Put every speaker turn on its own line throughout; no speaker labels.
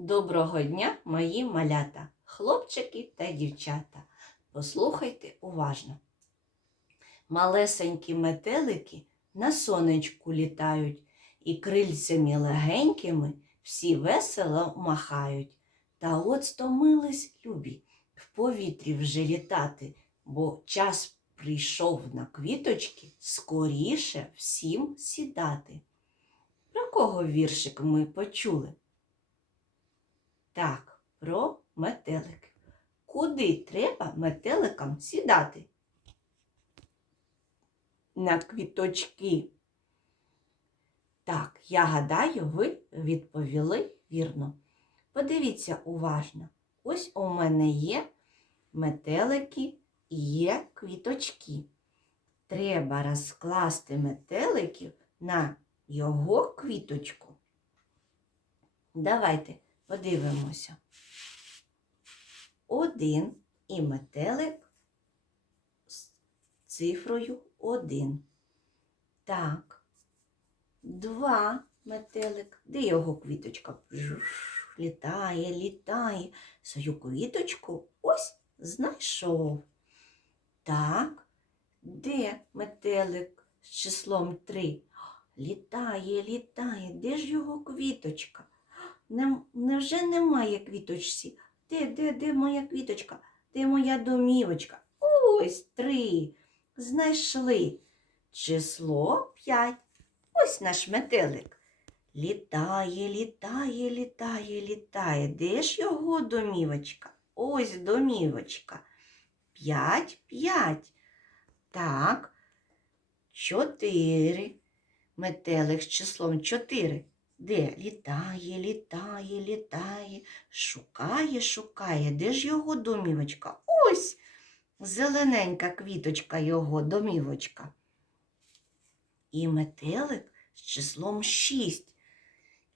Доброго дня, мої малята, хлопчики та дівчата. Послухайте уважно. Малесенькі метелики на сонечку літають, і крильцями легенькими всі весело махають. Та от стомились любі в повітрі вже літати, бо час прийшов на квіточки скоріше всім сідати. Про кого віршик ми почули? Так, про метелик. Куди треба метеликам сідати? На квіточки. Так, я гадаю, ви відповіли вірно. Подивіться уважно. Ось у мене є метелики і є квіточки. Треба розкласти метеликів на його квіточку. Давайте подивимося. Один і метелик з цифрою один. Так. Два метелик. Де його квіточка? Літає, літає. Свою квіточку ось знайшов. Так. Де метелик з числом три? Літає, літає. Де ж його квіточка? Не, невже немає квіточці? Де, де, де моя квіточка? Де моя домівочка? Ось три. Знайшли. Число п'ять. Ось наш метелик. Літає, літає, літає, літає. Де ж його домівочка? Ось домівочка. П'ять, п'ять. Так. Чотири. Метелик з числом чотири. Де? Літає, літає, літає, шукає, шукає. Де ж його домівочка? Ось зелененька квіточка його домівочка. І метелик з числом шість.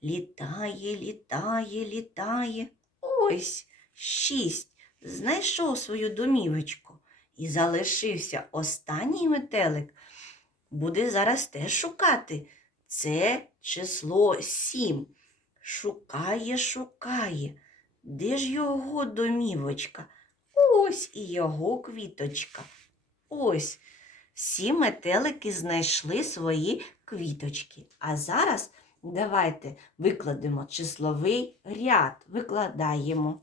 Літає, літає, літає. Ось шість. Знайшов свою домівочку. І залишився останній метелик. Буде зараз теж шукати. Це число сім. Шукає, шукає. Де ж його домівочка? Ось і його квіточка. Ось. Всі метелики знайшли свої квіточки. А зараз давайте викладемо числовий ряд. Викладаємо.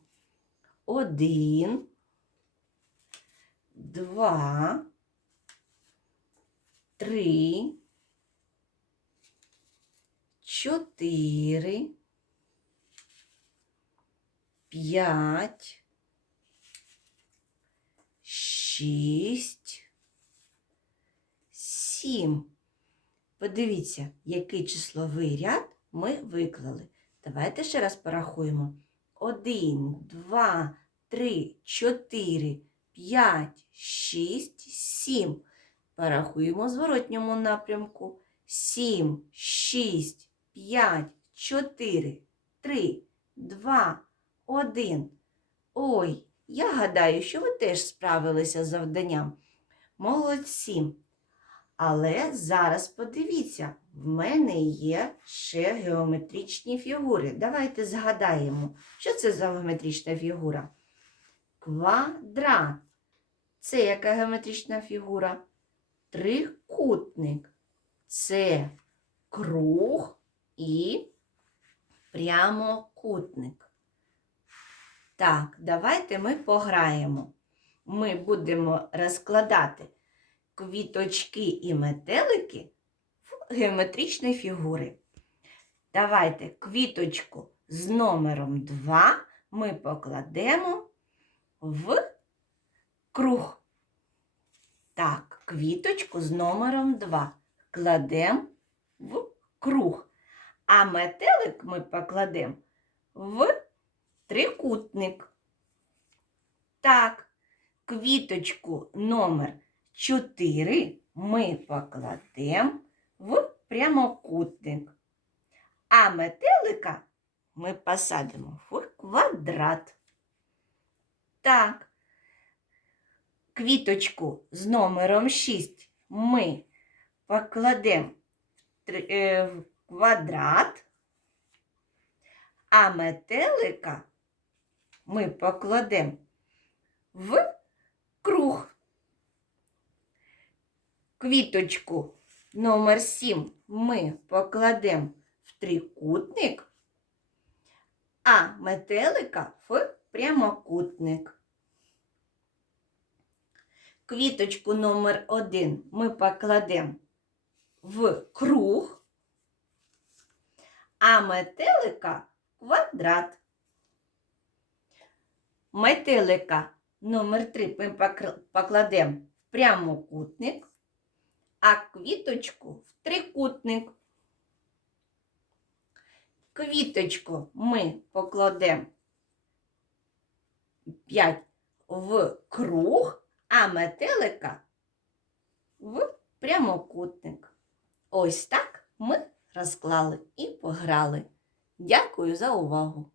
Один, два, три, чотири, п'ять, шість, сім. Подивіться, який числовий ряд ми виклали. Давайте ще раз порахуємо. Один, два, три, чотири, п'ять, шість, сім. Порахуємо в зворотньому напрямку. Сім, шість, п'ять, чотири, три, два, один. Ой, я гадаю, що ви теж справилися з завданням. Молодці. Але зараз подивіться, в мене є ще геометричні фігури. Давайте згадаємо, що це за геометрична фігура? Квадрат. Це яка геометрична фігура? Трикутник. Це круг і прямокутник. Так, давайте ми пограємо. Ми будемо розкладати квіточки і метелики в геометричні фігури. Давайте квіточку з номером 2 ми покладемо в круг. Так, квіточку з номером 2 кладемо в круг. А метелик ми покладемо в трикутник. Так, квіточку номер 4 ми покладемо в прямокутник. А метелика ми посадимо в квадрат. Так, квіточку з номером 6 ми покладемо в е, квадрат, а метелика ми покладемо в круг. Квіточку номер 7 ми покладемо в трикутник, а метелика в прямокутник. Квіточку номер 1 ми покладемо в круг, а метелика квадрат. Метелика номер 3 ми покладемо в прямокутник, а квіточку в трикутник. Квіточку ми покладемо 5 в круг, а метелика в прямокутник. Ось так ми розклали і пограли. Дякую за увагу!